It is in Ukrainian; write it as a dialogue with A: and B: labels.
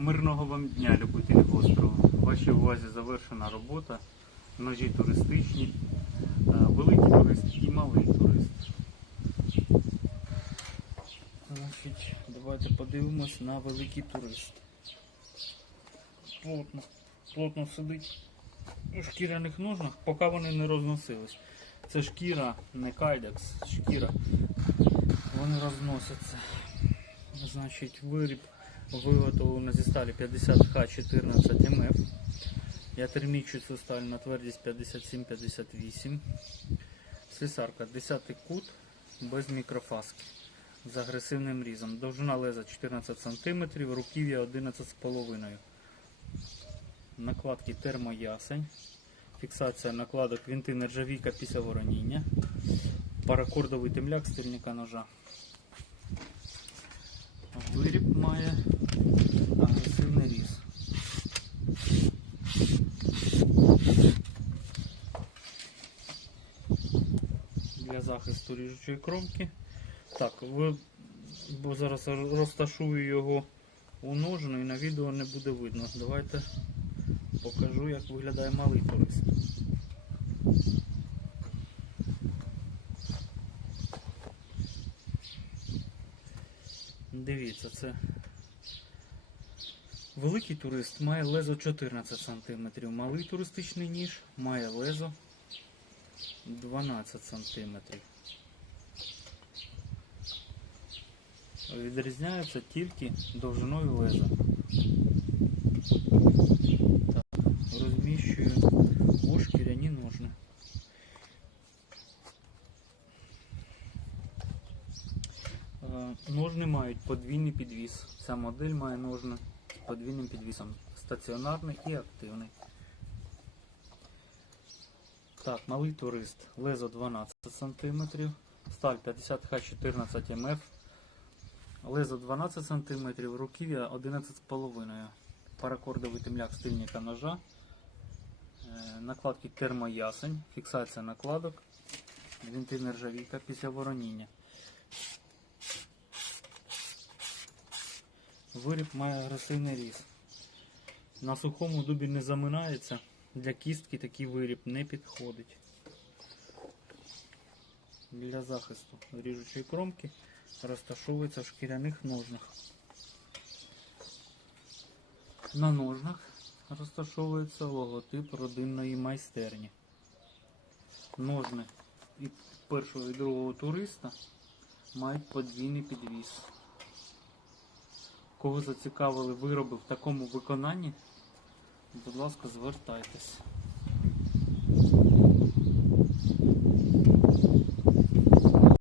A: Мирного вам дня, любителі гострого. В вашій увазі завершена робота. Ножі туристичні, е, великий турист і малий турист. Значить, давайте подивимось на великий турист. Плотно, плотно сидить у шкіряних ножнах, поки вони не розносились. Це шкіра, не кайдекс, шкіра. Вони розносяться. Значить, виріб виготовлено зі сталі 50Х14 МФ. Я термічу цю сталь на твердість 57-58. Слісарка 10 кут без мікрофаски з агресивним різом. Довжина леза 14 см, руків'я 11,5 Накладки термоясень. Фіксація накладок вінти нержавійка після вороніння. Паракордовий темляк стильника ножа. Виріб має агресивний різ. Для захисту ріжучої кромки. Так, ви, бо зараз розташую його у ножну і на відео не буде видно. Давайте покажу, як виглядає малий турист. Дивіться, це великий турист має лезо 14 см, малий туристичний ніж має лезо 12 см. Відрізняються тільки довжиною леза. Розміщую у ножни. Е, Ножни мають подвійний підвіс. Ця модель має ножни з подвійним підвісом. Стаціонарний і активний. Так, малий турист. Лезо 12 см, сталь 50Х14 МФ. Лезо 12 см, руків'я 11,5 Паракордовий темляк стильника ножа. Е, Накладки термоясень, фіксація накладок, вінти нержавійка після вороніння. Виріб має агресивний різ. На сухому дубі не заминається. Для кістки такий виріб не підходить. Для захисту ріжучої кромки розташовується в шкіряних ножнах. На ножнах розташовується логотип родинної майстерні. Ножни і першого і другого туриста мають подвійний підвіс. Кого зацікавили вироби в такому виконанні, будь ласка, звертайтесь.